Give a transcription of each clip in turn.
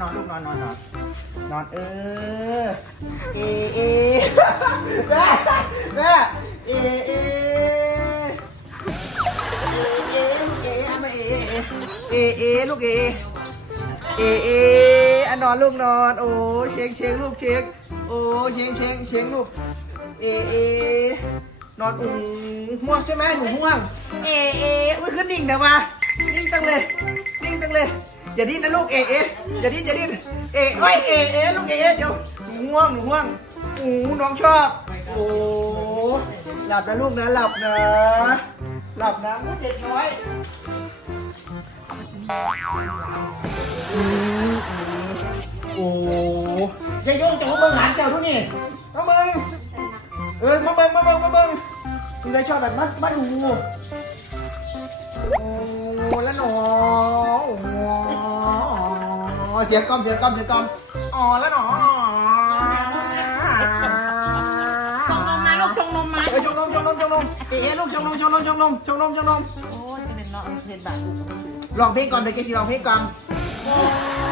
นอนลูกนอนนอนนอนนอนเออเอเอแม่แม่เอเอเอเอลูกเอเอเออเอลูกเอเอเออนอนลูกนอน โอ้เชงเชงลูกเชงโอ้เชงเชงเชงลูกเอเอนอนอุ้งห่วงใช่ไหมหนูห่วง เอเออุ้ยขึ้นนิ่งเดี๋ยวมานิ่งตั้งเลยนิ่งตั้งเลย อย่าดิ้นนะลูกเอเออย่าดิ้นอย่าดิ้นเอโอ้ยเอเอลูกเอเอเดี๋ยวหนูง่วงหนูง่วงโอ้น้องชอบโอ้หลับนะลูกนะหลับนะหลับนะเด็กน้อยอืมอืมโอ้ยายโยงจะมาเบิ่งหลานเจ้าทุกนี่มาเบิ่งเออมาเบิ่งมาเบิ่งมาเบิ่งคุณยายชอบแบบมัดมัดหู เสียงกล้องเสียงกล้องเสียงกล้องอ๋อแล้วหนอชงนมมาลูกชงนมมาเอ้ยชงนมชงนมชงนมเอ๊ะลูกชงนมชงนมชงนมชงนมชงนมโอ้ยจะเป็นเนาะเห็ดบาทลูกร้องเพลงก่อนเดี๋ยวเกซี่ร้องเพลงก่อน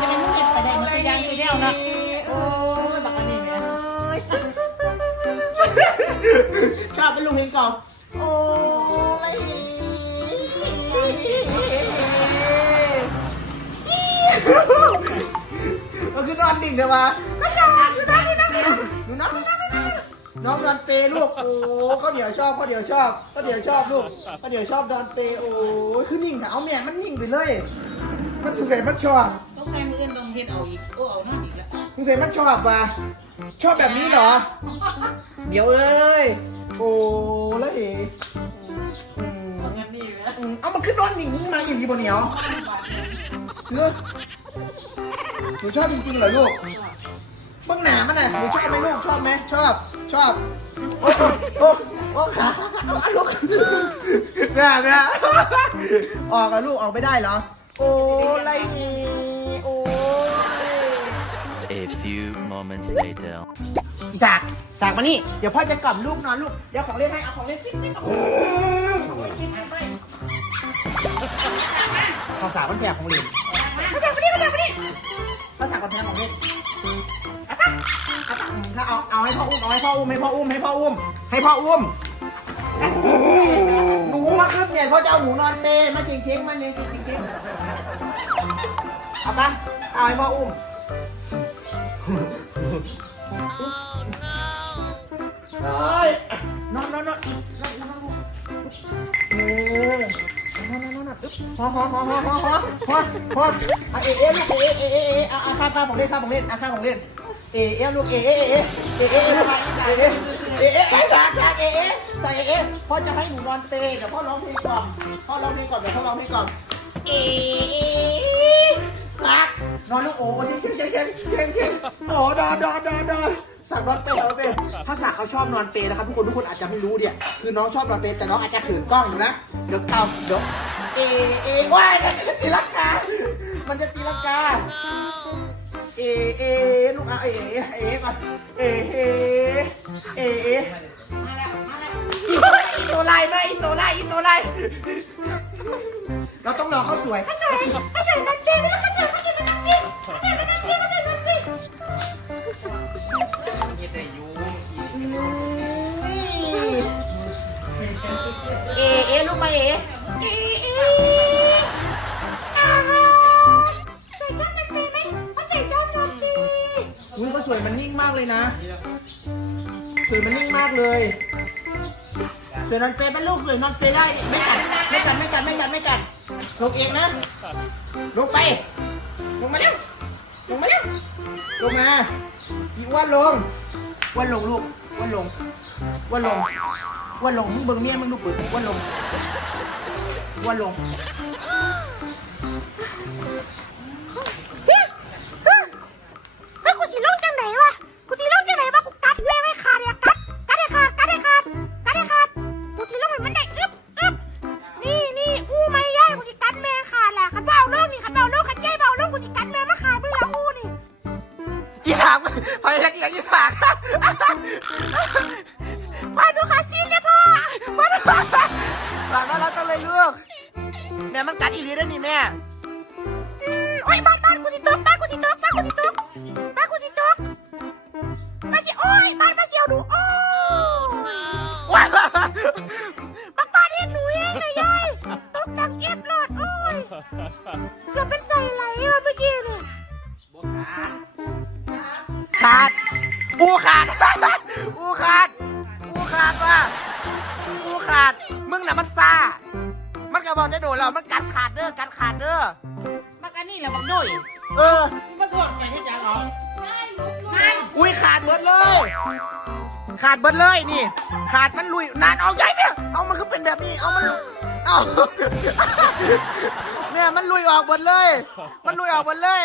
จะเป็นลูกเห็ดไปได้มันจะยังไปเดียวนะโอ้ยบักอันนี้เนี่ยชอบเป็นลูกเพลงก่อน เดี๋ยวมาก็ชอบดูนะดูนะดูนะน้องนอนเปย์ลูกโอ้เขาเดี๋ยวชอบเขาเดี๋ยวชอบเขาเดี๋ยวชอบลูกเขาเดี๋ยวชอบนอนเปย์โอ้ยคือนิ่งค่ะเอาแม่มันนิ่งไปเลย มันสงสัยมันชอบต้องการมืออื่นต้องเห็ดเอาอีกโอ้เอาหน้าอีกแล้วสงสัยมันชอบว่ะชอบแบบนี้เหรอ เดี๋ยวเอ้ยโอ้แล้วเอ๋อืมทำงานนี่แล้วอืมเอามันขึ้นนอนหนิงมาอย่างนี้บนเหนียวเลือ หนูชอบจริงๆเหรอลูกเบื้องหนามันน่ะหนูชอบไหมลูกชอบไหมชอบชอบโอ้โอ้โอ้ขาขาขาเอาเอาลูกแม่แม่ออกแล้วลูกออกไม่ได้เหรอ โอ้ไรนี่โอ้ย A few moments later. อีสากสากมานี่ เดี๋ยวพ่อจะกล่อมลูกนอนลูก เดี๋ยวของเล่นให้ เอาของเล่นปิ๊งปิ๊งของสากมันแพงของเล่นเขาสากมานี่เขาสากมานี่เขาสา กมันแพงของเล่นเอาปะเอาปะอืมถ้าเอาเอาให้พ่ออุ้มเอาให้พ่ออุ้มให้พ่ออุ้มให้พ่ออุ้มให้พ่ออุ้มหนูมาขึ้นเนี่ยพ่อจะเอาหนูนอนเปรย์มาเช็งเช็งๆมาเนี่ยเช็งเช็งๆเอาปะเอาให้พ่ออุ้ม เอ้ยนอนนอนนอนนอน อนนอนนอนนอนอึ๊บพอพอพอพอพอพอเอเอลูกเอเอเอเอเอาเอาข้าวข้าวของเล่นข้าวของเล่นเอาข้าวของเล่นเอเอลูกเอเอเอเอเอเอเอเอเอเอเอสากสากเอเอสากเอเอพ่อจะให้หนูนอนเปรย์เดี๋ยวพ่อร้องเพลงก่อนพ่อร้องเพลงก่อนเดี๋ยวพ่อร้องเพลงก่อนเอสากนอนลูกโอ้เช่งเช่งเช่งเช่งเช่งโอ้ดอนดอนดอนดอนสักนอนเปรย์นอนเปรย์ถ้าสักเขาชอบนอนเปรย์นะครับทุกคนทุกคนอาจจะไม่รู้เนี่ยคือน้องชอบนอนเปรย์แต่น้องอาจจะขินกล้องนะเดี๋ยวเกาเดี๋ยว เอเอว้ายมันจะตีลังกา มันจะตีลังกา เอเอลูกอะเอเอเอมาเอเอเอเอมาแล้วมาแล้วอีโตไลมาอีโตไลอีโตไลเราต้องรอเขาสวย เขาสวยเขาสวยนอนเปรย์แล้วเขาสวยเขาสวยนอนเปรย์เขาสวยน สวยมันนิ่งมากเลยนะสวยมันนิ่งมากเลยสวยนอนเปเป็นลูกสวยนอนเปได้ไม่กัดไม่กัดไม่กัดไม่กัดไม่กัดลงเองนะลงไป ลงมาเร็วลงมาเร็วลงมาอีอ้วนลงอ้วนลงลูกอ้วนลงอ้วนลงว่าลงมึงเบิ่งเมียมึงดูปืนว่าลงว่าลง ขาดแหละขันเบาลงนี่ขันเบาลงขันย่ายเบาลงกูสิกัดแม่มาขาดมึงละอู้นี่อีสากพอเห็นอีกอีสากพ่อดูขาซีนเลยพ่อมาดูสากน่ารักจังเลยลูกแม่มันกัดอีหลีได้อนี่แม่อืมโอ้ยบ้านบ้านกูสิตบบ้านกูสิตบบ้านกูสิตกบ้านกูสิตกบ้านสิโอ้ยบ้านมาเสียวหนูโอ้ว้ ขาดอูขาดอูขาดอูขาดว่ะอูขาด มึงน่ะมันซามันก็บอกจะโดดแล้วมันกัดขาดเด้อ กัดขาดเด้อ มักอันนี้แหละบักด้วยเออมาโทษแกที่ยังเหรออุ้ยขาดเบิดเลย ขาดเบิดเลยนี่ ขาดมันลุยนานเอาใหญ่ไหมเอามันคือเป็นแบบนี้ เอามันลุเอา เนี่ยมันลุยออกหมดเลย มันลุยออกหมดเลย